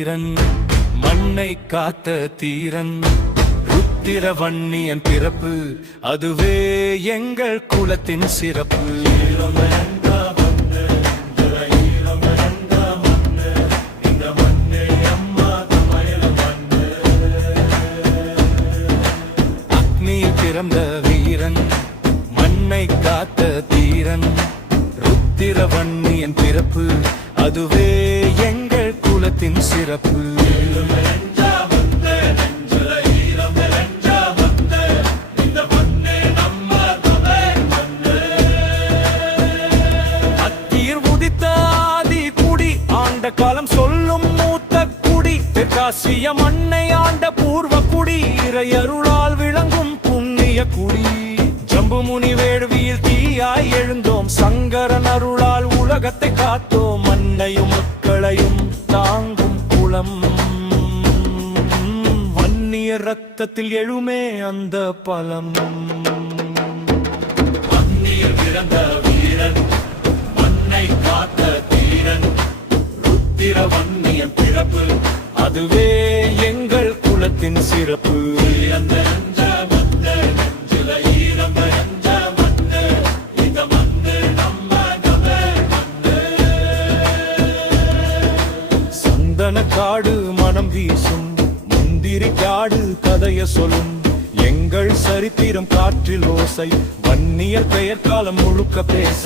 வீரன் மண்ணை காத்த தீரன் ருத்திரவன்னியன் பிறப்பு அதுவே எங்கள் குலத்தின் சிறப்பு. அக்னியில் பிறந்த வீரன் மண்ணை காத்த தீரன் ருத்திரவன்னியன் பிறப்பு அதுவே எங்கள் குலத்தின் சிறப்பு. காலம் சொல்லும் மூத்த குடி தெற்காசிய மண்ணை ஆண்ட பூர்வ குடி இறையருளால் விளங்கும் புண்ணிய குடி. ஜம்பு முனி வேள்வியில் தீயாய் எழுந்தோம் சங்கரன் அருளால் உலகத்தை காத்தோம் மண்ணையும் மக்களையும் தாங்கும் குலம். வன்னிய ரத்தத்தில் எழுமே அந்த பலம். வன்னியர் பிறந்த வீரன் மண்ணை காத்த தீரன் ருத்திரவன்னியன் பிறப்பு அதுவே எங்கள் குலத்தின் சிறப்பு. சந்தன காடு மனம் வீசும் முந்திரி காடு கதைய சொல்லும் எங்கள் சரித்திரம் காற்றில் ஓசை வன்னியர் பெயர் காலம் முழுக்க பேச.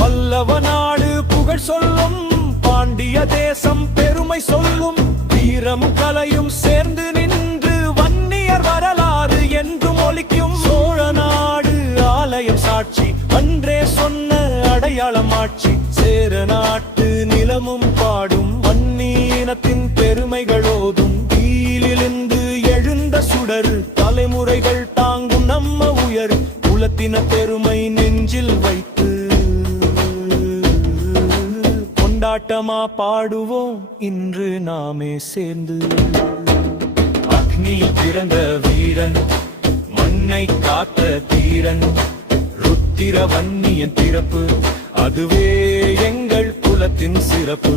பல்லவ நாடு புகழ் சொல்லும் பாண்டிய தேசம் பெருமை சொல்லும் வீரமும் கலையும் சேர்ந்து நின்று வன்னியர் வரலாறு என்றும் ஒலிக்கும். சோழ நாடு ஆலயம் சாட்சி அன்றே சொன்ன அடையாளம் ஆட்சி சேர நாட்டு நிலமும் பாடும் வன்னியினத்தின் பெருமைகளோதும் தீயிலிருந்து எழுந்த சுடர் தலைமுறைகள் தாங்கும் நம்ம உயர் குலத்தின பெருமை நெஞ்சில் வைத்து கொண்டாட்டமா பாடுவோம் இன்று நாமே சேர்ந்து. அக்னியில் பிறந்த வீரன் மண்ணை காத்த தீரன் ருத்திரவன்னியன் பிறப்பு அதுவே எங்கள் குலத்தின் சிறப்பு.